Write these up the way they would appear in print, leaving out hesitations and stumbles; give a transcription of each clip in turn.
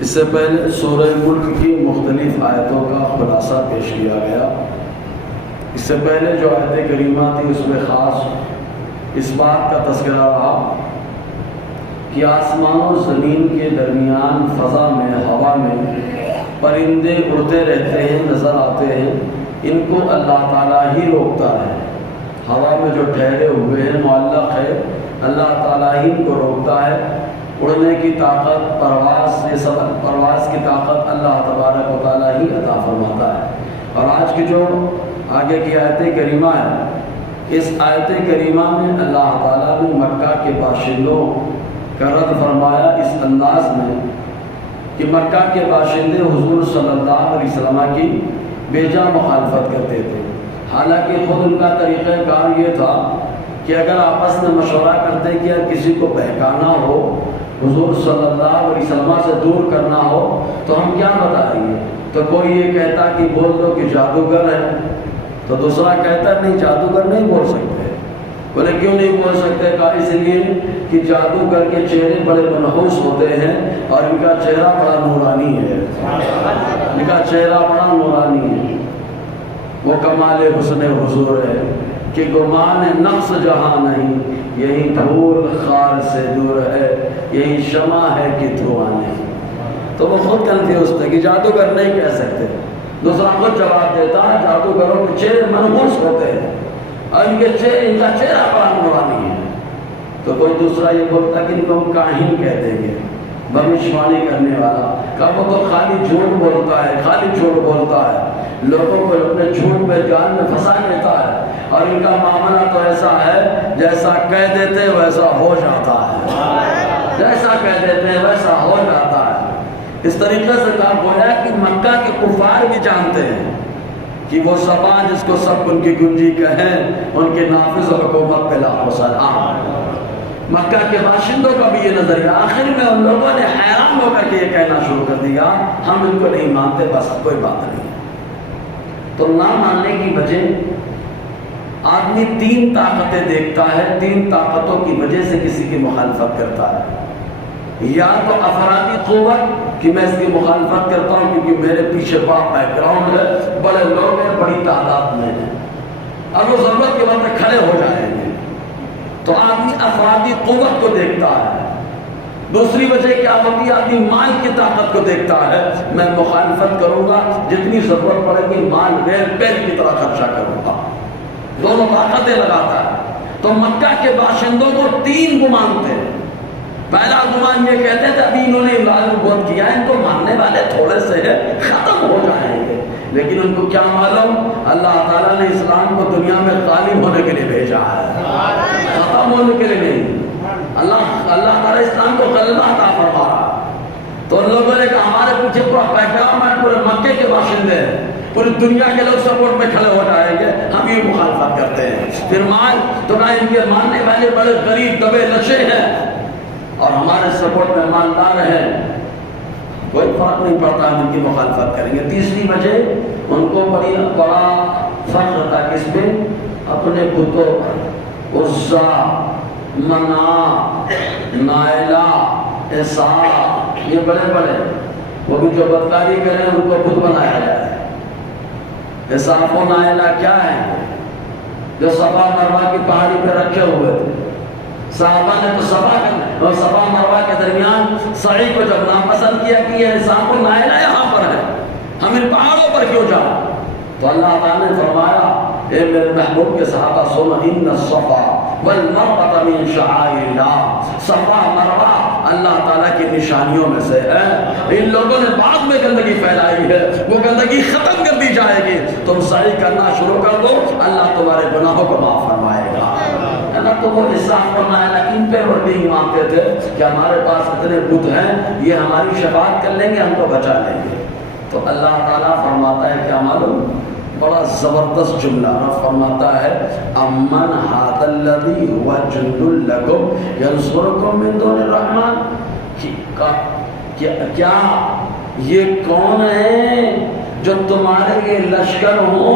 اس سے پہلے سورہ ملک کی مختلف آیتوں کا خلاصہ پیش کیا گیا۔ اس سے پہلے جو آیت کریمہ تھی اس میں خاص اس بات کا تذکرہ رہا کہ آسمان و زمین کے درمیان فضا میں، ہوا میں پرندے اڑتے رہتے ہیں، نظر آتے ہیں، ان کو اللہ تعالیٰ ہی روکتا ہے۔ ہوا میں جو ٹھہرے ہوئے ہیں معلق ہے، اللہ تعالیٰ ہی ان کو روکتا ہے۔ اڑنے کی طاقت، پرواز کی طاقت اللہ تبارک و تعالیٰ ہی عطا فرماتا ہے۔ اور آج کی جو آگے کی آیت کریمہ ہے، اس آیت کریمہ میں اللہ تعالیٰ نے مکہ کے باشندوں کا رد فرمایا اس انداز میں کہ مکہ کے باشندے حضور صلی اللہ علیہ وسلم کی بیجا مخالفت کرتے تھے۔ حالانکہ خود ان کا طریقہ کار یہ تھا کہ اگر آپس میں مشورہ کرتے کہ اگر کسی کو بہکانا ہو، حضور صلی اللہ علیہ وسلم سے دور کرنا ہو تو ہم کیا بتائیں گے؟ تو کوئی یہ کہتا کہ بول دو کہ جادوگر ہے، تو دوسرا کہتا نہیں جادوگر نہیں بول سکتے۔ بولے کیوں نہیں بول سکتے؟ کہا اس لیے کہ جادوگر کے چہرے بڑے منحوس ہوتے ہیں اور ان کا چہرہ بڑا نورانی ہے، ان کا چہرہ بڑا نورانی ہے، وہ کمال حسن حضور ہے کہ گمان نقص جہاں نہیں، یہی دھول خار سے دور ہے، یہی شمع ہے کہ دھواں نہیں۔ تو وہ خود کنفیوز تھے کہ جادوگر نہیں کہہ سکتے۔ دوسرا خود جواب دیتا ہے جادوگروں کے چہرے منحوس ہوتے ہیں اور ان کا چہرہ بڑا نورانی ہے۔ تو کوئی دوسرا یہ بولتا کہ ان کو ہم کاہن کہہ دیں گے، بھوشوانی کرنے والا۔ کہا وہ تو خالی جھوٹ بولتا ہے، خالی جھوٹ بولتا ہے، لوگوں کو اپنے جھوٹ میں جال میں پھنسا لیتا ہے، اور ان کا معاملہ تو ایسا ہے جیسا کہہ دیتے ویسا ہو جاتا ہے، جیسا کہہ دیتے ویسا ہو جاتا ہے۔ اس طریقے سے کہا گویا کہ مکہ کے کفار بھی جانتے ہیں کہ وہ سبا جس کو سب ان کی گنجی کہیں، ان کے نافذ حکومت پہ لاکھوں سلام۔ مکہ کے باشندوں کا بھی یہ نظریہ، آخر میں ان لوگوں نے حیران ہو کر کے یہ کہنا شروع کر دیا ہم ان کو نہیں مانتے، بس کوئی بات نہیں۔ تو نہ ماننے کی وجہ آدمی تین طاقتیں دیکھتا ہے، تین طاقتوں کی وجہ سے کسی کی مخالفت کرتا ہے۔ یا تو افرادی قوت کہ میں اس کی مخالفت کرتا ہوں کیونکہ میرے پیچھے بڑا بیک گراؤنڈ ہے، بڑے لوگ ہیں، بڑی تعداد میں ہیں، اب وہ ضرورت کے وقت کھڑے ہو جائیں گے، تو آدمی افرادی قوت کو دیکھتا ہے۔ دوسری وجہ کیا ہوتی ہے؟ آدمی مال کی طاقت کو دیکھتا ہے، میں مخالفت کروں گا، جتنی ضرورت پڑے گی مال ریل پیل کی طرح خرچہ کروں گا، دونوں طاقتیں لگاتا ہے۔ تو مکہ کے باشندوں کو تین گمان تھے۔ پہلا گمان یہ کہتے تھے ابھی انہوں نے بہت کیا ہے، ان کو ماننے والے تھوڑے سے ہیں، ختم ہو جائیں گے۔ لیکن ان کو کیا معلوم اللہ تعالیٰ نے اسلام کو دنیا میں غالب ہونے کے لیے بھیجا ہے، ختم ہونے کے لیے نہیں۔ اللہ تعالیٰ اسلام کو غلبہ عطا فرما رہا۔ تو ان لوگوں نے کہا ہمارے پیچھے پورا پیغام ہے، پورے مکے کے باشندے ہیں، پوری دنیا کے لوگ سپورٹ میں کھڑے ہو جائیں گے، ہم یہ مخالفت کرتے ہیں۔ پھر مال تو کہا ان کے ماننے والے بڑے غریب دبے لچے ہیں اور ہمارے سپورٹ میں مالدار ہیں، کوئی فرق نہیں پڑتا، ہم ان کی مخالفت کریں گے۔ تیسری وجہ ان کو بڑا فخر تھا کس پہ؟ اپنے بتوں پر، عزا، مناع، نائلہ، اسحاق، یہ بڑے بڑے، وہ بھی جو بدکاری کریں ان کو بت بنایا جائے۔ اسحاق و نائلہ کیا ہے؟ جو صفا مروہ کی پہاڑی پہ رکھے ہوئے تھے، صحابہ نے تو صفا مروہ کے درمیان سعی کو جب ناپسند کیا کہ یہ اسحاق و نائلہ یہاں پر ہے، ہم ان پہاڑوں پر کیوں جائیں؟ تو اللہ تعالیٰ نے فرمایا اے میرے محبوب کے صحابہ سنو، ان الصفا والمروہ من شعائر اللہ، صفا مروہ اللہ تعالیٰ کی نشانیوں میں سے ہے۔ ان لوگوں نے بعد میں گندگی پھیلائی ہے، وہ گندگی ختم کر دی جائے گی، تم سعی کرنا شروع کر دو، اللہ تمہارے گناہوں کو معاف فرمائے گا۔ تو وہ اسحاق اور نائلہ ان پہ نہیں مانتے تھے کہ ہمارے پاس اتنے بت ہیں، یہ ہماری شفاعت کر لیں گے، ہم کو بچا لیں گے۔ تو اللہ تعالیٰ فرماتا ہے کیا معلوم؟ بڑا زبردست جملہ فرماتا ہے امن ھذا الذی ھو جند لکم ینصرکم من دون الرحمن، کیا یہ کون ہے جو تمہارے لیے لشکر ہو،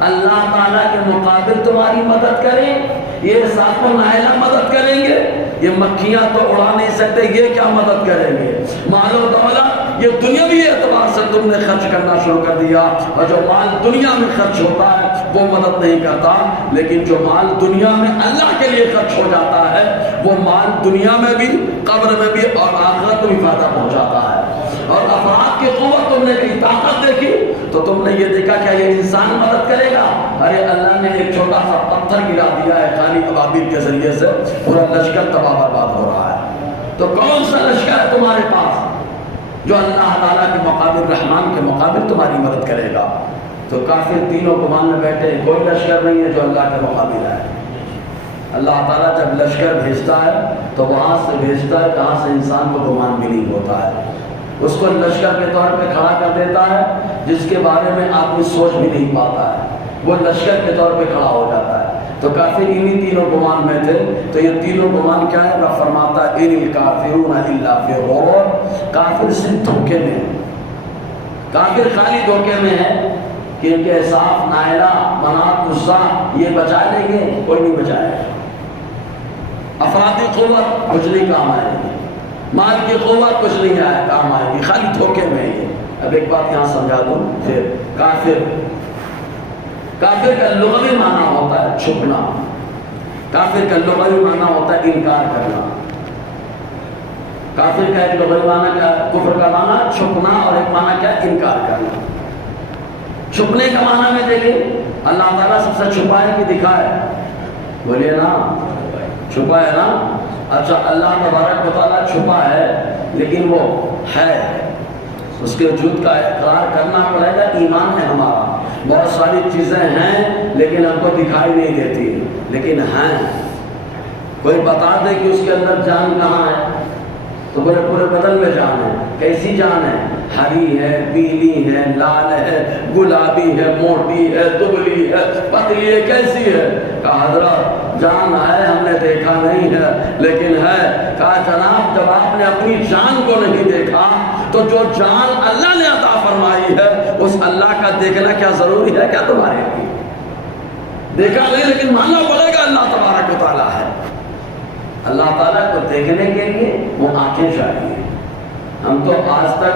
اللہ تعالیٰ کے مقابل تمہاری مدد کریں؟ یہ اسحاق و نائلہ مدد کریں گے؟ یہ مکھیاں تو اڑا نہیں سکتے، یہ کیا مدد کریں گے؟ مال و دولت یہ دنیاوی اعتبار سے تم نے خرچ کرنا شروع کر دیا، اور جو مال دنیا میں خرچ ہوتا ہے وہ مدد نہیں کرتا، لیکن جو مال دنیا میں اللہ کے لیے خرچ ہو جاتا ہے وہ مال دنیا میں بھی، قبر میں بھی اور آخرت میں بھی فائدہ پہنچاتا ہے۔ اور افراد کی قوت تم نے کئی طاقت دیکھی تو تم نے یہ دیکھا کہ یہ انسان مدد کرے گا، ارے اللہ نے ایک چھوٹا سا پتھر گرا دیا ہے خالی ابابیل کے ذریعے سے پورا لشکر تباہ برباد ہو رہا ہے۔ تو کون سا لشکر ہے تمہارے پاس جو اللہ تعالیٰ کے مقابل، رحمان کے مقابل تمہاری مدد کرے گا؟ تو کافر تینوں گمان میں بیٹھے، کوئی لشکر نہیں ہے جو اللہ کے مقابل ہے۔ اللہ تعالیٰ جب لشکر بھیجتا ہے تو وہاں سے بھیجتا ہے جہاں سے انسان کو گمان بھی نہیں ہوتا ہے، اس کو لشکر کے طور پہ کھڑا کر دیتا ہے جس کے بارے میں آدمی سوچ بھی نہیں پاتا ہے، وہ لشکر کے طور پہ کھڑا ہو جاتا ہے۔ تو کافر انہی تینوں گمان میں تھے، تو یہ تینوں گمان کیا ہے؟ رب فرماتا ہے ان الکافرون الا فی غرور، کافر صرف دھوکے میں ہے، کافر خالی دھوکے میں ہے کہ ان کے احساس، نائلہ، منات، غصہ یہ بچا لیں گے، کوئی نہیں بچائے گا۔ افرادی قوت کچھ نہیں کام آئے گی، مال کی قوت کچھ نہیں آئے کام آئے گی، خالی دھوکے میں ہے۔ اب ایک بات یہاں سمجھا دوں، پھر کافر کا لغوی معنی ہوتا ہے چھپنا، کافر کا لغوی معنی ہوتا ہے انکار کرنا۔ کافر کا ایک لغوی معنی کیا ہے؟ کفر کا معنی چھپنا، اور ایک معنی کیا ہے؟ انکار کرنا۔ چھپنے کا معنی میں دیکھیں اللہ تعالیٰ سب سے چھپائے کہ دکھائے؟ بولیے نا، چھپا ہے نا؟ اچھا اللہ تبارک و تعالیٰ چھپا ہے لیکن وہ ہے، اس کے وجود کا اقرار کرنا پڑے گا، ایمان ہے ہمارا۔ بہت ساری چیزیں ہیں لیکن ہم کو دکھائی نہیں دیتی، لیکن ہیں۔ کوئی بتا دے کہ اس کے اندر جان کہاں ہے تو بولے پورے بدن میں جان ہے۔ کیسی جان ہے؟ ہری ہے، پیلی ہے، لال ہے، گلابی ہے، موٹی ہے، دبلی ہے، پتلی ہے، کیسی ہے؟ کہا حضرت جان ہے، ہم نے دیکھا نہیں ہے لیکن ہے۔ کہا جناب جب آپ نے اپنی جان کو نہیں دیکھا تو جو جان اللہ نے عطا فرمائی ہے اس اللہ کا دیکھنا کیا ضروری ہے کیا تمہارے لیے؟ دیکھا نہیں لیکن ماننا پڑے گا اللہ تبارک و تعالیٰ ہے۔ اللہ تعالیٰ کو دیکھنے کے لیے وہ آنکھیں چاہیے۔ ہم تو آج تک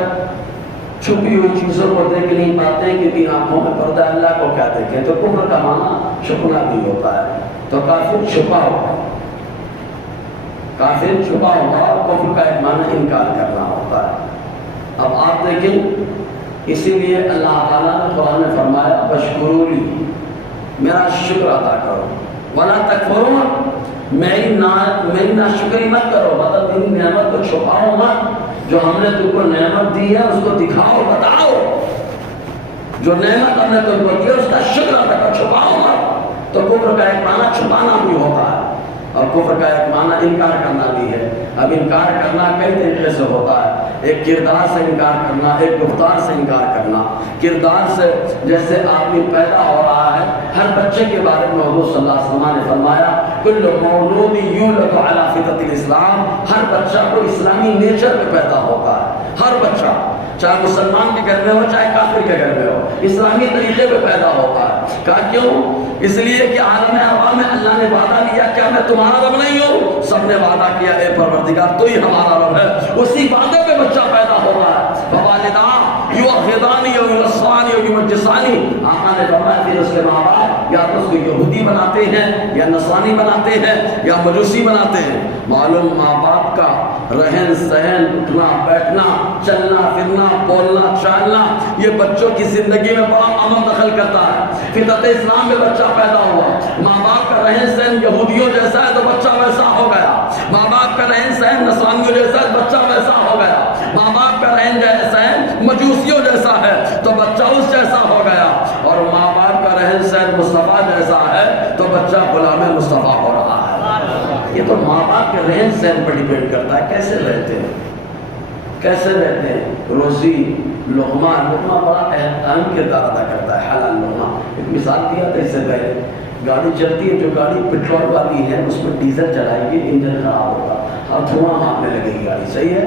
چھپی ہوئی چیزوں کو دیکھ نہیں پاتے کیونکہ آنکھوں میں پردہ ہے، اللہ کو کیا دیکھیں؟ تو کفر کا معنی چھپنا بھی ہوتا ہے۔ تو کافر چھپا ہوگا، کافر چھپا ہوگا، اور کفر کا ایک معنی انکار کرنا ہوتا ہے۔ اب آپ دیکھیں، اسی لیے اللہ تعالیٰ نے قرآن میں فرمایا بشکرولی، میرا شکر ادا کرو، ولا تکفرون، میری ناشکری مت کرو، مطلب میری نعمت کو چھپاؤ مت، جو ہم نے تم کو نعمت دی ہے اس کو دکھاؤ، بتاؤ، جو نعمت ہم نے تم کو دی ہے اس کا شکر ادا کرو، چھپاؤ مت۔ تو کفر کا ایک معنی چھپانا بھی ہوتا ہے اور کفر کا ایک معنی انکار کرنا بھی ہے۔ اب انکار کرنا کئی طریقے سے ہوتا ہے، ایک کردار سے انکار کرنا، ایک گفتار سے انکار کرنا۔ کردار سے جیسے آدمی پیدا ہو رہا ہے، ہر بچے کے بارے میں حضور صلی اللہ علیہ وسلم نے فرمایا کل مولود یولد علی فطرۃ الاسلام، ہر بچہ کو اسلامی نیچر پہ پیدا ہوتا ہے، ہر بچہ چاہے مسلمان کے گھر میں ہو چاہے کافر کے گھر میں ہو، اسلامی طریقے پہ پیدا ہوتا ہے۔ کہا کیوں؟ اس لیے کہ عالم ارواح میں اللہ نے وعدہ لیا کیا میں تمہارا رب نہیں ہوں؟ سب نے وعدہ کیا اے پروردگار تو ہی ہمارا رب ہے، اسی وعدے پہ بچہ پیدا ہو رہا ہے۔ فوالدان یؤخذانی و یلصانی و یمجسانی، آقا نے فرمایا پھر اس کے ماں باپ یا تو اس کو یہودی بناتے ہیں یا نصرانی بناتے ہیں یا مجوسی بناتے ہیں۔ معلوم ماں باپ کا رہن سہن، اٹھنا بیٹھنا، چلنا پھرنا، بولنا چالنا، یہ بچوں کی زندگی میں بڑا عمل دخل کرتا ہے۔ فطرت اسلام میں بچہ پیدا ہوا، ماں باپ کا رہن سہن یہودیوں جیسا ہے تو بچہ ویسا ہو گیا، ماں باپ کا رہن سہن نصرانیوں جیسا ہے بچہ ویسا ہو گیا، ماں باپ کا رہن سہن مجوسیوں جیسا ہے تو بچہ اس جیسا ہو گیا، اور ماں باپ کا رہن سہن مصطفیٰ جیسا ہے تو بچہ غلام مصطفیٰ ہو رہا ہے۔ یہ تو ماں باپ کے رہن سہن پر ڈیپینڈ کرتا ہے، کیسے رہتے ہیں، کیسے رہتے ہیں۔ روزی لقمہ بڑا اہم کردار ادا کرتا ہے، حلال لقمہ۔ ایک مثال دیا تھا اس سے پہلے، گاڑی چلتی ہے، جو گاڑی پیٹرول والی ہے اس میں ڈیزل چلائے گی انجن خراب ہوگا اور دھواں مارنے لگے گی گاڑی، صحیح ہے،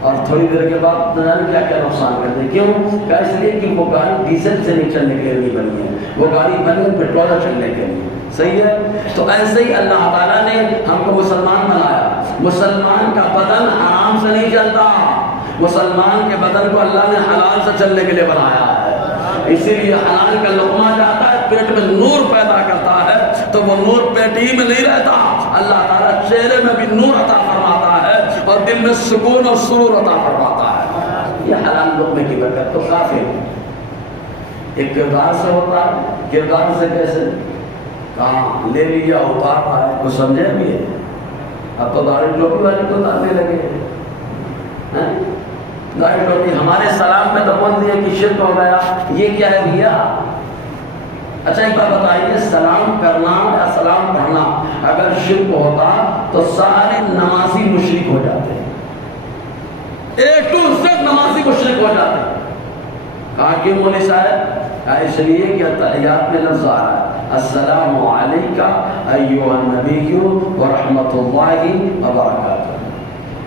اور تھوڑی دیر کے بعد نہ جانے کیا کیا نقصان کر دے۔ کیوں؟ کیا اس لیے کہ وہ گاڑی ڈیزل سے نہیں چلنے کے لیے نہیں بنی ہے، وہ گاڑی بنی ہے پیٹرول چلنے کے لیے، صحیح ہے۔ تو ایسے ہی اللہ تعالیٰ نے ہم کو مسلمان بنایا، مسلمان کا بدن آرام سے نہیں چلتا، مسلمان کے بدن کو اللہ نے حلال سے چلنے کے لیے بنایا ہے، اسی لیے حلال کا لقمہ جاتا ہے پیٹ میں نور پیدا کرتا ہے، تو وہ نور پیٹ ہی میں نہیں رہتا، اللہ تعالیٰ چہرے میں بھی نور عطا فرماتا ہے اور دل میں سکون اور سرور عطا فرماتا ہے۔ یہ حلال لقمے کی برکت تو کافی ہے۔ ایک کردار سے ہوتا ہے، کردار سے کیسے؟ کہاں لے لیا اتار رہا ہے، کچھ سمجھے بھی ہے؟ اب تو داڑھی ٹوپی والے تو اتارنے لگے ہیں، داڑھی ٹوپی ہمارے سلام میں تو بول دیا کہ شرک ہو گیا، یہ کیا ہے بھیا؟ اچھا ایک بات بتائیے، سلام کرنا یا سلام پڑھنا اگر شرک ہوتا تو سارے نمازی مشرک ہو جاتے، A to Z نمازی مشرک ہو جاتے۔ کہا کیوں مولوی صاحب؟ اس لیے کہ تحیات میں لفظ آ رہا ہے السلام علیکہ ایھا النبی ورحمۃ اللہ وبرکاتہ۔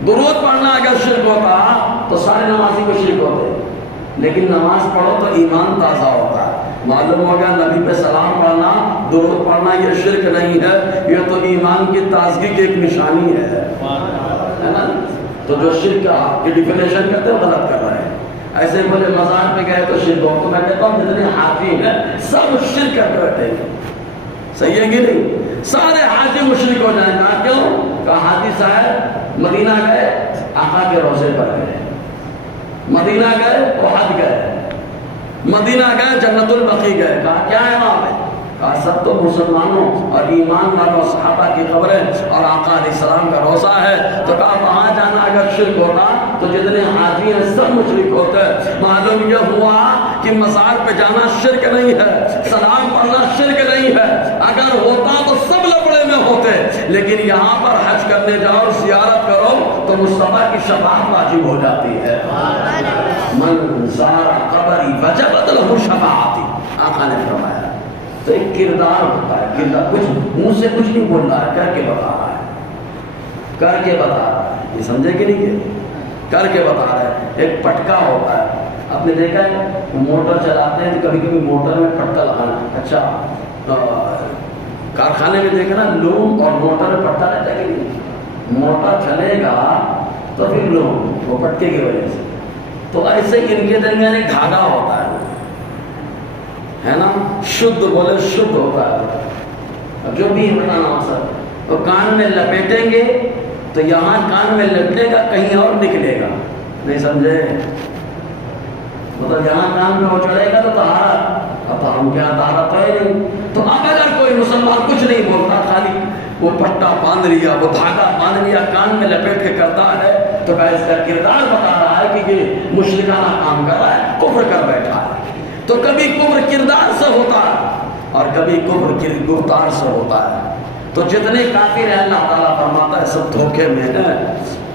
درود پڑھنا اگر شرک ہوتا تو سارے نمازی کو شرک ہوتے، لیکن نماز پڑھو تو ایمان تازہ ہوتا ہے۔ معلوم ہوگا نبی پہ سلام پڑھنا، درود پڑھنا یہ شرک نہیں ہے، یہ تو ایمان کی تازگی کی ایک نشانی ہے نا؟ تو جو شرک کی ڈیفینیشن کرتے ہیں غلط کر رہے ہیں۔ ایسے بولے مزار پہ گئے تو شرک ہو، تو میں کہتا ہوں جتنے حاجی ہیں سب شرک کر کے بیٹھے ہیں، صحیح ہے کہ نہیں؟ سارے حاجی مشرک ہو جائیں گا۔ کیوں؟ کہا حاجی صاحب مدینہ گئے، آقا کے روضے پر گئے، مدینہ گئے احد گئے، مدینہ گئے جنت البقیع گئے۔ کہا کیا ہے وہاں پہ؟ کہا سب تو مسلمانوں اور ایمان والوں صحابہ کی قبریں اور آقا علیہ السلام کا روضہ ہے۔ تو کہا وہاں جانا اگر شرک ہوتا تو جتنے حاجی ہیں سب مشرک ہوتے۔ معلوم یہ ہوا کہ مزار پہ جانا شرک نہیں ہے، سلام پڑھنا شرک نہیں ہے، اگر ہوتا تو سب لفڑے میں ہوتے، لیکن یہاں پر حج کرنے جاؤ زیارت کرو تو مصطفیٰ کی شفاعت واجب ہو جاتی ہے۔ من زار قبری وجبت لہ شفاعتی، آقا نے فرمایا۔ تو ایک کردار ہوتا ہے، کردار کچھ منہ سے کچھ نہیں بول رہا ہے، کر کے بتا رہا ہے، کر کے بتا رہا ہے، یہ سمجھے کہ نہیں؟ کہ کر کے بتا رہا ہے۔ ایک پٹکا ہوتا ہے، آپ نے دیکھا ہے موٹر چلاتے ہیں تو کبھی کبھی موٹر میں پٹکا لگانا، اچھا کارخانے میں دیکھنا لوم اور موٹر میں پٹکا رہتا ہے کہ نہیں؟ موٹر چلے گا تو پھر لوم، وہ پٹکے کی وجہ سے۔ تو ایسے ان کے درمیان ایک دھاگا ہوتا ہے نا، شدھ بولے شدھ ہوتا ہے۔ اب جو بھی بتانا مقصد، وہ کان میں لپیٹیں گے تو یہاں کان میں لپٹے گا، کہیں اور نکلے گا، نہیں سمجھے؟ مطلب یہاں کان میں وہ چڑھے گا تو طہارت، اب ہم کیا طہارت ہے نہیں۔ تو اب اگر کوئی مسلمان کچھ نہیں بولتا، خالی وہ پٹا باندھ لیا، وہ دھاگا باندھ لیا، کان میں لپیٹ کے کرتا ہے، تو کیا اس کا کردار بتا رہا ہے کہ یہ مشرکانہ کام کر رہا ہے، کفر کر بیٹھا ہے۔ تو کبھی کفر کردار سے ہوتا ہے اور کبھی کفر گفتار سے ہوتا ہے۔ تو جتنے کافر ہیں اللہ تعالیٰ فرماتا ہے سب دھوکے میں ہیں۔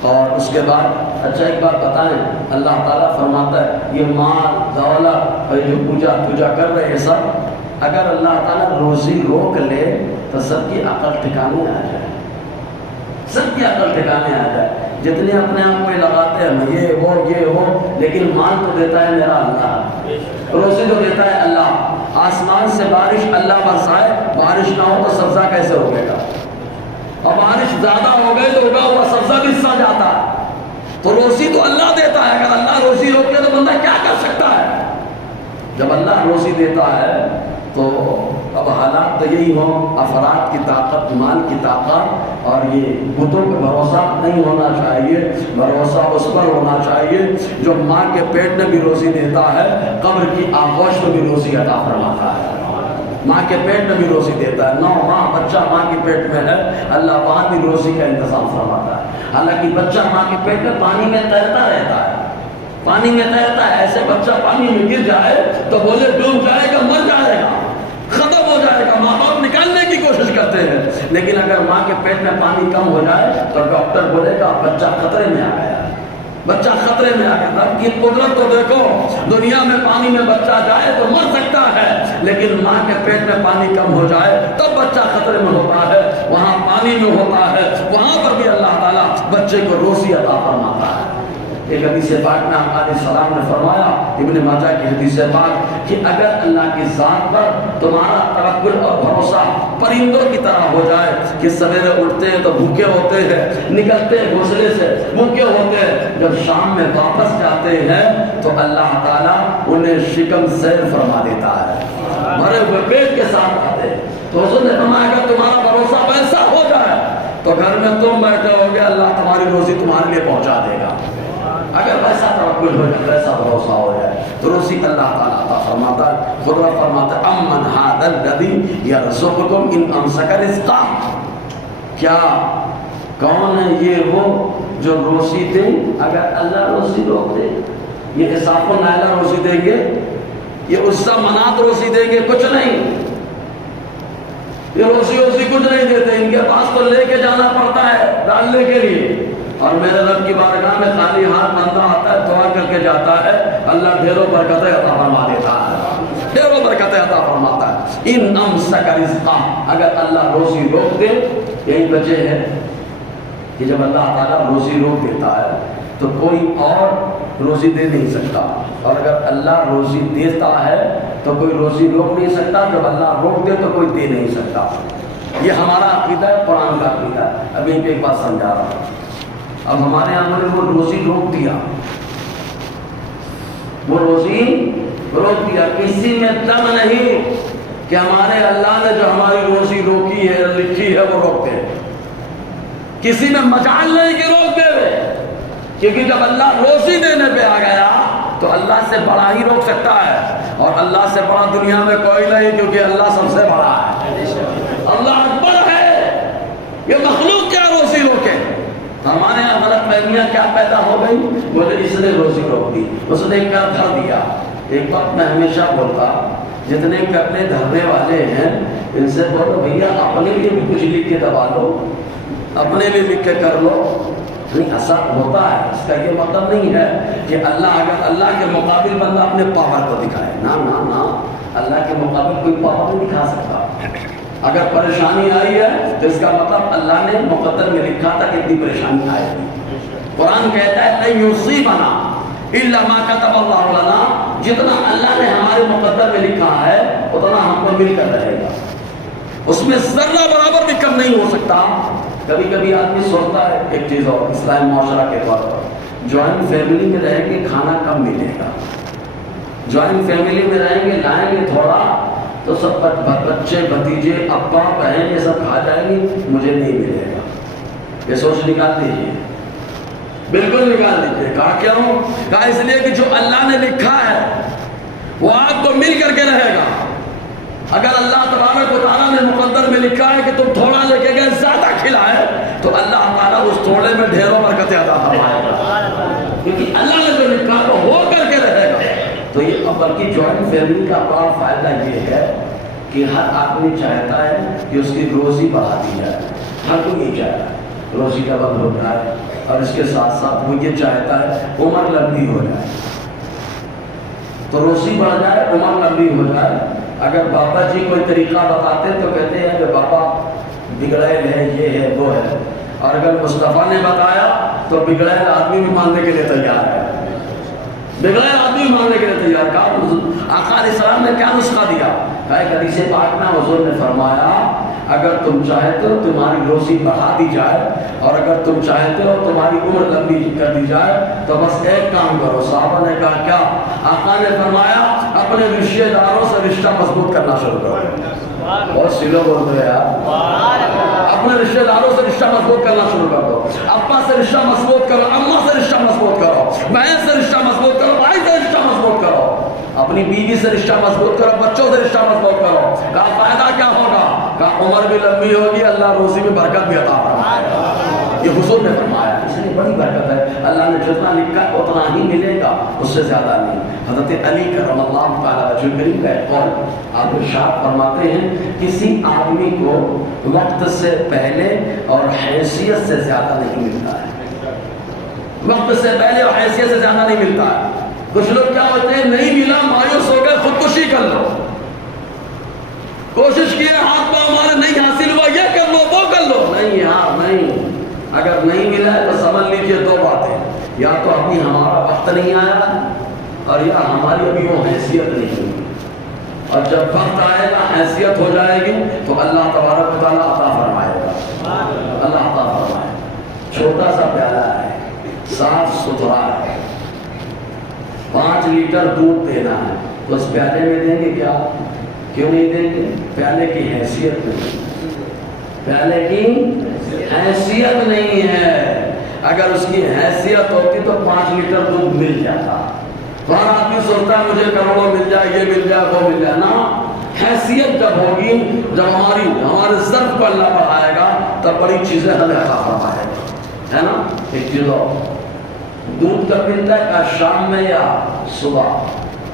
اور اس کے بعد اچھا ایک بات بتائیں، اللہ تعالیٰ فرماتا ہے یہ مال دولت اور جو پوجا کر رہے ہیں سب، اگر اللہ تعالیٰ روزی روک لے تو سب کی عقل ٹھکانے آ جائے، سب کی عقل ٹھکانے آ جائے۔ جتنے اپنے آپ کو لگاتے ہیں یہ ہو، لیکن مال تو دیتا ہے میرا اللہ، روزی تو دیتا ہے اللہ، آسمان سے بارش اللہ برسائے، بارش نہ ہو تو سبزہ کیسے ہوگے گا؟ اور بارش زیادہ ہو گئی تو اگا ہوا سبزہ بھی سڑ جاتا ہے۔ تو روزی تو اللہ دیتا ہے، اگر اللہ روزی روکے تو بندہ کیا کر سکتا ہے؟ جب اللہ روزی دیتا ہے تو اب حالات تو یہی ہوں، افراد کی طاقت، مال کی طاقت، اور یہ بتوں پہ بھروسہ نہیں ہونا چاہیے، بھروسہ اس پر ہونا چاہیے جو ماں کے پیٹ میں بھی روزی دیتا ہے، قبر کی آغوش میں بھی روزی عطا فرماتا ہے۔ ماں کے پیٹ میں بھی روزی دیتا ہے، 9 ماہ بچہ ماں کے پیٹ میں ہے، اللہ وہاں بھی روزی کا انتظام فرماتا ہے۔ حالانکہ بچہ ماں کے پیٹ میں پانی میں تیرتا رہتا ہے، پانی میں تیرتا ہے، ایسے بچہ پانی میں گر جائے تو بولے ڈوب جائے گا، مر جائے گا، ختم ہو جائے گا، ماں باپ نکالنے کی کوشش کرتے ہیں، لیکن اگر ماں کے پیٹ میں پانی کم ہو جائے تو ڈاکٹر بولے گا بچہ خطرے میں آ گیا، بچہ خطرے میں آ گیا۔ رب کی قدرت تو دیکھو، دنیا میں پانی میں بچہ جائے تو مر سکتا ہے، لیکن ماں کے پیٹ میں پانی کم ہو جائے تب بچہ خطرے میں ہوتا ہے، وہاں پانی میں ہوتا ہے، وہاں پر بھی اللہ تعالیٰ بچے کو روزی عطا فرماتا ہے۔ ایک حدیث پاک میں آقا علیہ السلام نے فرمایا، ابن ماجہ کی حدیث پاک، کہ اگر اللہ کی ذات پر تمہارا توکل اور بھروسہ پرندوں کی طرح ہو جائے کہ سویرے اٹھتے ہیں تو بھوکے ہوتے ہیں، نکلتے ہیں گھونسلے سے بھوکے ہوتے ہیں، جب شام میں واپس جاتے ہیں تو اللہ تعالیٰ انہیں شکم سیر فرما دیتا ہے، مرے ہوئے پیٹ کے ساتھ آتے ہیں۔ تو حضور نے فرمایا اگر تمہارا بھروسہ ویسا ہو جائے تو گھر میں تم بیٹھے ہوگے، اللہ تمہاری روزی تمہارے لیے پہنچا دے گا۔ اگر ویسا توکل ہو جائے، ویسا بھروسہ ہو جائے تو روزی اللہ تعالیٰ عطا فرماتا ہے۔ خود رب فرماتا ہے امن ھذا الذی یرزقکم ان امسک رزقہ، کیا کون ہے یہ وہ جو روزی دے اگر اللہ روزی روک دے؟ یہ اسحاق و نائلہ روزی دیں گے، یہ عزا منات روزی دیں گے؟ کچھ نہیں، یہ روزی کچھ نہیں دیتے، ان کے پاس تو لے کے جانا پڑتا ہے ڈالنے کے لیے، اور میرے رب کی بارگاہ میں خالی ہاتھ بندہ آتا ہے، دعا کر کے جاتا ہے، اللہ ڈھیروں برکتیں عطا فرما دیتا ہے، ڈھیروں برکتیں عطا فرماتا ہے۔ ان امسک رزقہ، اگر اللہ روزی روک دے، یہی وجہ ہے کہ جب اللہ تعالیٰ روزی روک دیتا ہے تو کوئی اور روزی دے نہیں سکتا، اور اگر اللہ روزی دیتا ہے تو کوئی روزی روک نہیں سکتا، جب اللہ روک دے تو کوئی دے نہیں سکتا۔ یہ ہمارا عقیدہ ہے، قرآن کا عقیدہ ہے۔ ابھی ایک بات سمجھا رہا ہوں، اب ہمارے یہاں نے وہ روزی روک دیا، وہ روزی روک دیا، کسی میں دم نہیں کہ ہمارے اللہ نے جو ہماری روزی روکی ہے لکھی ہے وہ روک دے، کسی میں مجال نہیں کہ روک دے، کیونکہ جب اللہ روزی دینے پہ آ گیا تو اللہ سے بڑا ہی روک سکتا ہے، اور اللہ سے بڑا دنیا میں کوئی نہیں، کیونکہ اللہ سب سے بڑا ہے، اللہ اکبر ہے، یہ مخلوق کیا روزی روکے؟ ہمارے یہاں غلط فہمیاں کیا پیدا ہو گئی، بولے اس نے روزی روک دی، اس نے کر دھر دیا۔ ایک بات میں ہمیشہ بولتا، جتنے کرنے دھرنے والے ہیں ان سے بولو بھیا اپنے لیے بھی کچھ لکھ کے دبا لو، اپنے لیے لکھ کے کر لو، نہیں اثر ہوتا ہے۔ اس کا یہ مطلب نہیں ہے کہ اگر اللہ کے مقابل بندہ اپنے پاور کو دکھائے، نہ نہ نہ، اللہ کے مقابل کوئی پاور نہیں دکھا سکتا۔ اگر پریشانی آئی ہے تو اس کا مطلب اللہ نے مقدر میں لکھا تھا کہ اتنی پریشانی آئے گی۔ قرآن کہتا ہے لن یصیبنا الا ما كتب اللہ لنا، جتنا اللہ نے ہمارے مقدر میں لکھا ہے اتنا ہم کو مل کر رہے گا، اس میں ذرہ برابر بھی کم نہیں ہو سکتا۔ کبھی کبھی آدمی سوچتا ہے ایک چیز اور، اسلامی معاشرہ کے طور پر جوائنٹ فیملی میں رہیں گے کھانا کم ملے گا، جوائنٹ فیملی میں رہیں گے لائیں گے تھوڑا تو سب بچے بھتیجے ابا بہن یہ سب کھا جائیں گے، مجھے نہیں ملے گا۔ یہ سوچ نکال دیجیے، بالکل نکال دیجیے۔ کہا کیوں؟ کہا اس لیے کہ جو اللہ نے لکھا ہے وہ آپ کو مل کر کے رہے گا۔ اگر اللہ تبارک و تعالیٰ نے مقدر میں لکھا ہے کہ تم تھوڑا لے کے گئے زیادہ کھلائے تو اللہ تعالیٰ اس تھوڑے میں ڈھیروں برکتیں عطا فرمائے گا، کیونکہ اللہ نے جو لکھا تو ہو کر کے رہے گا۔ تو یہ بلکہ جوائنٹ فیملی کا بڑا فائدہ یہ ہے کہ ہر آدمی چاہتا ہے کہ اس کی روزی بڑھا دی جائے، ہر کوئی یہ چاہتا ہے روزی ڈبل ہو جائے، اور اس کے ساتھ ساتھ وہ یہ چاہتا ہے عمر لمبی ہو جائے، تو روزی بڑھ جائے عمر لمبی ہو جائے۔ اگر بابا جی کوئی طریقہ بتاتے تو کہتے ہیں کہ بابا بگڑیل ہے، یہ ہے وہ ہے، اور اگر مصطفیٰ نے بتایا تو بگڑیل آدمی بھی ماننے کے لیے تیار ہے، بگڑیل آدمی ماننے کے لیے تیار۔ کہا آقا علیہ السلام نے کیا نسخہ دیا؟ کہا ایک حدیث پاک میں حضور نے فرمایا اگر تم چاہتے ہو تمہاری روزی بڑھا دی جائے، اور اگر تم چاہتے ہو تمہاری عمر لمبی کر دی جائے تو بس ایک کام کرو۔ صحابہ نے کہا کیا؟ آقا نے فرمایا اپنے رشتے داروں سے رشتہ مضبوط کرنا شروع کرو۔ بہت سی لوگ بولتے ہیں یار، اپنے رشتے داروں سے رشتہ مضبوط کرنا شروع کر دو، ابا سے رشتہ مضبوط کرو، اماں سے رشتہ مضبوط کرو، بہن سے رشتہ مضبوط کرو، بھائی سے رشتہ مضبوط کرو، اپنی بیوی سے رشتہ مضبوط کرو، بچوں سے رشتہ مضبوط کرو۔ کہا فائدہ کیا ہوگا؟ کہا عمر بھی لمبی ہوگی، اللہ روزی میں برکت بھی عطا فرمائے گا۔ یہ حضور نے فرمایا، اس لیے بڑی برکت ہے، اللہ نے جتنا لکھا اتنا ہی ملے گا، اس سے زیادہ نہیں۔ حضرت علی کرم اللہ تعالیٰ وجہ کریم کا ایک قول آپ ارشاد فرماتے ہیں کسی آدمی کو وقت سے پہلے اور حیثیت سے زیادہ نہیں ملتا ہے، وقت سے پہلے اور حیثیت سے زیادہ نہیں ملتا ہے۔ کچھ لوگ کیا ہوتے ہیں نہیں ملا مایوس ہو گئے خودکشی کر لو، کوشش کیے ہاتھ پاؤں ہمارے نہیں حاصل ہوا، یہ کر لو وہ کر لو، نہیں یار نہیں، اگر نہیں ملا ہے تو سمجھ لیجیے دو باتیں، یا تو ابھی ہمارا وقت نہیں آیا اور یا ہماری ابھی وہ حیثیت نہیں ہوئی، اور جب وقت آئے گا حیثیت ہو جائے گی تو اللہ تبارک و تعالیٰ عطا فرمائے گا، اللہ عطا فرمائے گا۔ چھوٹا سا پیالہ ہے، صاف ستھرا ہے، 5 لیٹر دودھ دینا ہے، تو اس پیالے میں دیں گے کیا؟ کیوں نہیں دیں گے؟ پیالے کی حیثیت نہیں، پیالے کی حیثیت نہیں ہے۔ اگر اس کی حیثیت ہوتی تو 5 لیٹر دودھ مل جاتا۔ ہر آدمی سوچتا ہے مجھے کروڑوں مل جائے، یہ مل جائے، وہ مل جائے، نا حیثیت جب ہوگی، جب ہمارے ظرف کو اللہ بڑھائے گا تب بڑی چیزیں ہمیں عطا فرمائے گا، ہے نا۔ ایک چیز اور، دودھ کب ملتا ہے؟ کیا شام میں یا صبح؟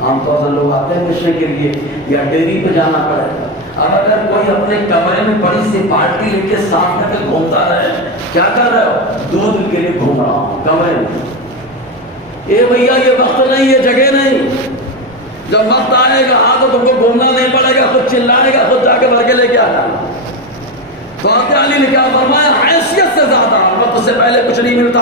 عام طور سے لوگ آتے ہیں بیچنے کے لیے یا ڈیری پہ جانا پڑے گا۔ اب اگر کوئی اپنے کمرے میں بڑی سی بالٹی لے کے صاف کر کے گھومتا رہے، کیا کر رہے ہو؟ دودھ کے لیے گھوم رہا ہوں کمرے میں۔ اے بھیا یہ وقت نہیں، یہ جگہ نہیں، جب وقت آئے گا تو تم کو گھومنا نہیں پڑے گا، خود چلائے گا، خود جا کے بھر کے لے کے آ جانا۔ تو آپ علی نے کیا فرمایا؟ حیثیت سے زیادہ، وقت سے پہلے کچھ نہیں ملتا،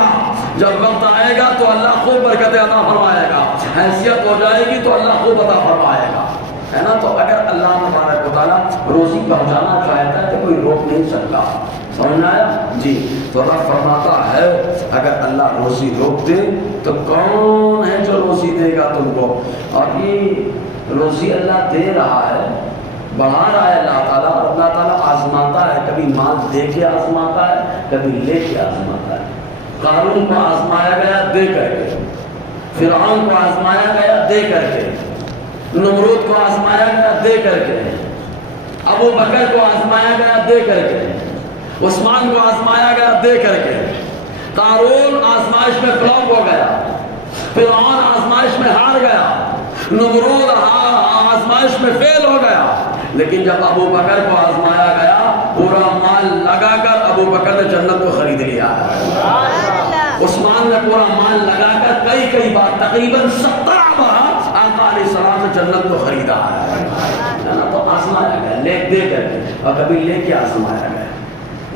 جب وقت آئے گا تو اللہ خوب برکت عطا فرمائے گا، حیثیت ہو جائے گی تو اللہ خوب عطا فرمائے گا، ہے نا۔ تو اگر اللہ تبارک و تعالیٰ روزی پہنچانا چاہتا ہے تو کوئی روک نہیں سکتا، سمجھ میں آیا جی۔ تو رب فرماتا ہے اگر اللہ روزی روک دے تو کون ہے جو روزی دے گا تم کو؟ اور یہ روزی اللہ دے رہا ہے، بڑھا رہا ہے اللہ تعالیٰ، اور اللہ تعالیٰ آزماتا ہے، کبھی مال دے کے آزماتا ہے، کبھی لے کے آزماتا ہے۔ قارون کو آزمایا گیا دے کر کے، فرعون کو آزمایا گیا دے کر کے، نمرود کو آزمایا گیا دے کر کے، ابو بکر کو آزمایا گیا دے کر کے، عثمان کو آزمایا گیا دے کر کے، قارون آزمائش میں فلاپ ہو گیا، فرعون آزمائش میں ہار گیا، نمرود آزمائش میں فیل ہو گیا، لیکن جب ابو بکر کو آزمایا گیا پورا مال لگا کر ابو بکر نے جنت کو خرید لیا ہے۔ عثمان نے پورا مال لگا کر کئی بار تقریباً 17 بار آقا علیہ السلام سے جنت کو خریدا ہے نا۔ تو آزمایا گیا لے دے کر کے، اور کبھی لے کے آزمایا گیا،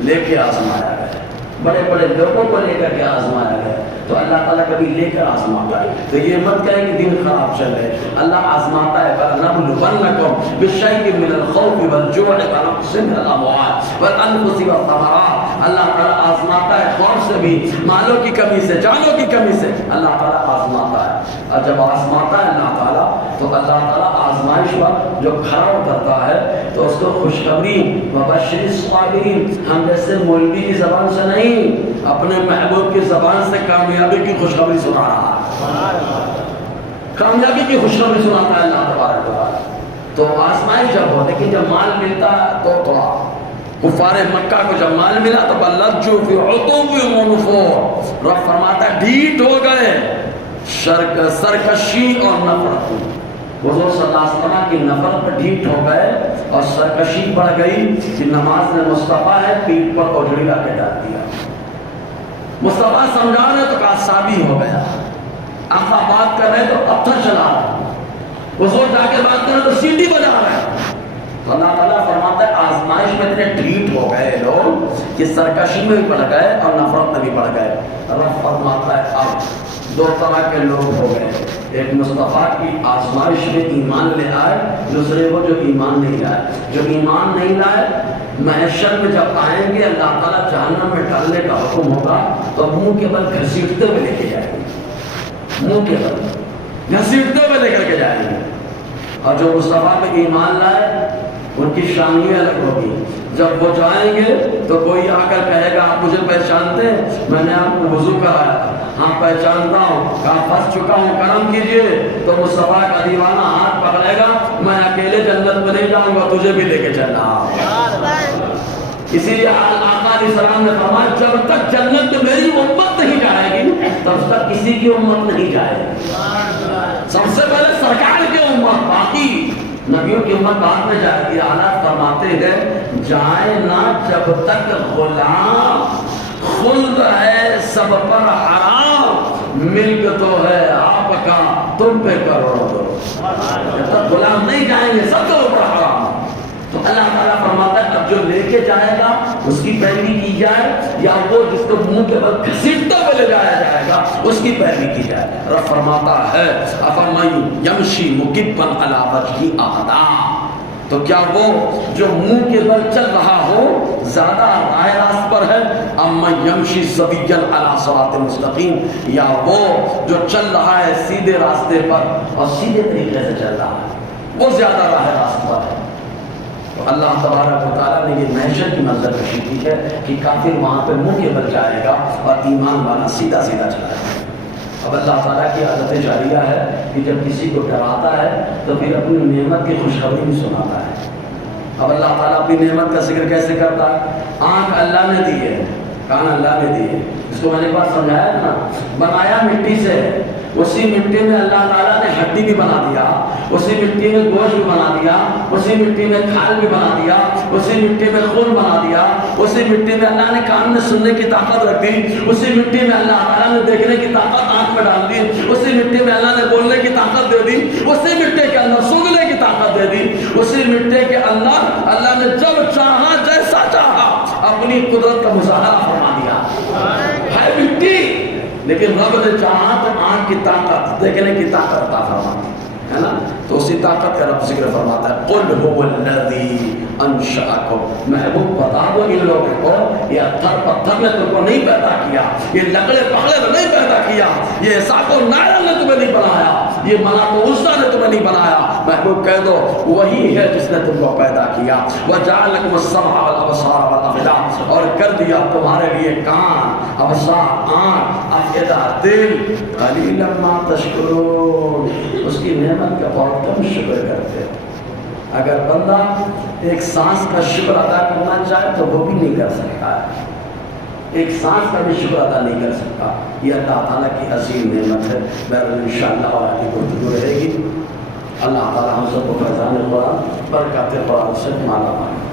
لے کے آزمایا گیا، بڑے بڑے لوگوں کو لے کر کے آزمایا گیا۔ تو اللہ تعالیٰ کبھی لے کر آزماتا ہے، تو یہ مت کہیں کہ دن خراب چل رہے، اللہ آزماتا ہے۔ وَلَنَبْلُوَنَّكُمْ بِالشَّيْءٍ مِّنَ الْخَوْفِ وَالْجُوعِ وَنَقْصٍ مِّنَ الْأَمْوَالِ وَالْأَنفُسِ وَالثَّمَرَاتِ۔ اللہ تعالیٰ آزماتا ہے خوف سے بھی، مالوں کی کمی سے، جانوں کی کمی سے، اللہ تعالیٰ آزماتا ہے۔ اور جب آزماتا ہے اللہ تعالیٰ تو اللہ تعالیٰ آزمائش وقت جو کھڑا اترتا ہے تو اس کو خوشخبری وَبَشِّرِ الصَّابِرِينَ، ہم جیسے مولوی کی زبان سے نہیں، اپنے محبوب کی زبان سے کامیابی کی خوشخبری سنا رہا ہے، کامیابی کی خوشخبری سناتا ہے اللہ تبارک و تعالیٰ۔ تو آزمائش جب ہو، لیکن جب مال ملتا ہے تو تھوڑا، کفار مکہ کو جب مال ملا تو بلجوا فی عتو ونفور، رب فرماتا ہے ڈھیٹ ہو گئے، سرکشی اور نفرت، حضور صلی اللہ علیہ وسلم کی نفرت پر ڈھیٹ ہو گئے اور سرکشی بڑھ گئی کہ نماز میں مصطفیٰ ہے پیٹھ پر اوجھڑی لا کے ڈال دیا، مصطفیٰ سمجھا رہے تو کاسابی ہو گیا، آقا بات کر رہے تو پتھر چلا رہے، حضور جا کے بات کر رہے تو سیٹی بجا رہے۔ تو اللہ تعالیٰ فرماتا ہے آزمائش میں اتنے ڈھیٹ ہو گئے لوگ کہ سرکشی میں بھی پڑ گئے اور نفرت میں بھی پڑ گئے۔ رب فرماتا ہے اب 2 طرح کے لوگ ہو گئے، ایک مصطفیٰ کی آزمائش میں ایمان لے آئے، دوسرے وہ جو ایمان نہیں لائے۔ جو ایمان نہیں لائے محشر میں جب آئیں گے اللہ تعالیٰ جہنم میں ڈالنے کا حکم ہوگا تو منہ کے بل گھسیٹتے ہوئے لے کے جائیں گے، منہ کے بل گھسیٹتے ہوئے لے کر کے جائیں گے۔ اور جو مصطفیٰ پہ ایمان لائے ان کی شان ہی الگ ہوگی، جب وہ جائیں گے تو کوئی آ کر کہے گا آپ مجھے پہچانتے ہیں؟ میں نے آپ کو وضو کرایا تھا، ہاں پہچانتا ہوں، کہاں پھنس چکا ہوں کرم کیجئے، تو مصطفیٰ کا دیوانہ ہاتھ پکڑے گا، میں اکیلے جنت میں نہیں جاؤں گا، تجھے بھی لے کے چلنا۔ اسی لیے آقا علیہ السلام نے فرمایا جب تک جنت میں میری امت نہیں جائے گی تب تک کسی کی امت نہیں جائے گی، سب سے پہلے سرکار کی امت، باقی نبیوں کی امت بعد میں جائے گی۔ حالات فرماتے ہیں جائے نہ جب تک غلام، خلد ہے سب پر حرام، ملک تو ہے آپ کا تم پہ کروڑوں جب تک غلام نہیں جائیں گے سب کے اوپر حرام۔ تو اللہ تعالیٰ فرماتا ہے اب جو لے کے جائے گا اس کی پیروی کی جائے، یا وہ جس کو منہ کے بل گھسیٹتے ہوئے لے جایا جائے گا اس کی پیروی کی جائے؟ رب فرماتا ہے افمن یمشی مکبا علی وجہہ اہدی، تو کیا وہ جو منہ کے بل چل رہا ہو زیادہ راہ راست پر ہے، امن یمشی سویا علی صراط مستقیم، یا وہ جو چل رہا ہے سیدھے راستے پر اور سیدھے طریقے سے چل رہا ہے وہ زیادہ راہ راست پر ہے؟ تو اللہ تبارک و تعالیٰ نے یہ محشر کی منظر کشی کی ہے کہ کافر وہاں پہ منہ کے بل جائے گا اور ایمان والا سیدھا سیدھا چلائے گا۔ اب اللہ تعالیٰ کی عادت جاریہ ہے کہ جب کسی کو ڈراتا ہے تو پھر اپنی نعمت کی خوشخبری بھی سناتا ہے۔ اب اللہ تعالیٰ اپنی نعمت کا ذکر کیسے کرتا ہے؟ آنکھ اللہ نے دی ہے، کان اللہ نے دی ہے، اس کو میں نے ایک بار سمجھایا تھا، بنایا مٹی سے، اسی مٹی میں اللہ تعالیٰ نے ہڈی بھی بنا دیا، اسی مٹی میں گوشت بھی بنا دیا، اسی مٹی میں کھال بھی بنا دیا، اسی مٹی میں خون بنا دیا، اسی مٹی میں اللہ نے کان میں سننے کی طاقت رکھ دی، اسی مٹی میں اللہ تعالیٰ نے دیکھنے کی طاقت آنکھ میں ڈال دی، اسی مٹی میں اللہ نے بولنے کی طاقت دے دی، اسی مٹی کے اندر سونگھنے کی طاقت دے دی، اسی مٹی کے اندر اللہ نے جب چاہا جیسا چاہا اپنی قدرت کا مظاہرہ فرما دیا۔ ہے مٹی لیکن رب نے چاہا تو آنکھ کی طاقت، دیکھنے کی طاقت عطا فرما دی، ہے نا؟ تو اسی طاقت کا رب ذکر فرماتا ہے قل هو الذی انشأکم، محبوب بتا دو ان لوگوں کو یہ اتھر پتھر نے تم کو نہیں پیدا کیا، یہ لکڑے پکڑے نے نہیں پیدا کیا، یہ ساق و نائل نے تمہیں نہیں بنایا، یہ منات و عزا نے تمہیں نہیں بنایا۔ محبوب کہہ دو وہی ہے جس نے تم کو پیدا کیا۔ وجعل لکم السمع والابصار والافئدہ، اور کر دیا تمہارے لیے کان، ابصار آنکھ، افئدہ دل، قلیلا ما تشکرون، اس کی نعمت کا بہت کم شکر کرتے ہیں۔ اگر بندہ ایک سانس کا شکر ادا کرنا چاہے تو وہ بھی نہیں کر سکتا ہے، ایک سانس کا بھی شکر ادا نہیں کر سکتا۔ یہ اللہ تعالیٰ کی عظیم نعمت ہے۔ بہرحال انشاءاللہ اور آگے گفتگو رہے گی۔ اللہ تعالیٰ ہم سب کو فیضان قرآن برکات قرآن سے مالا مال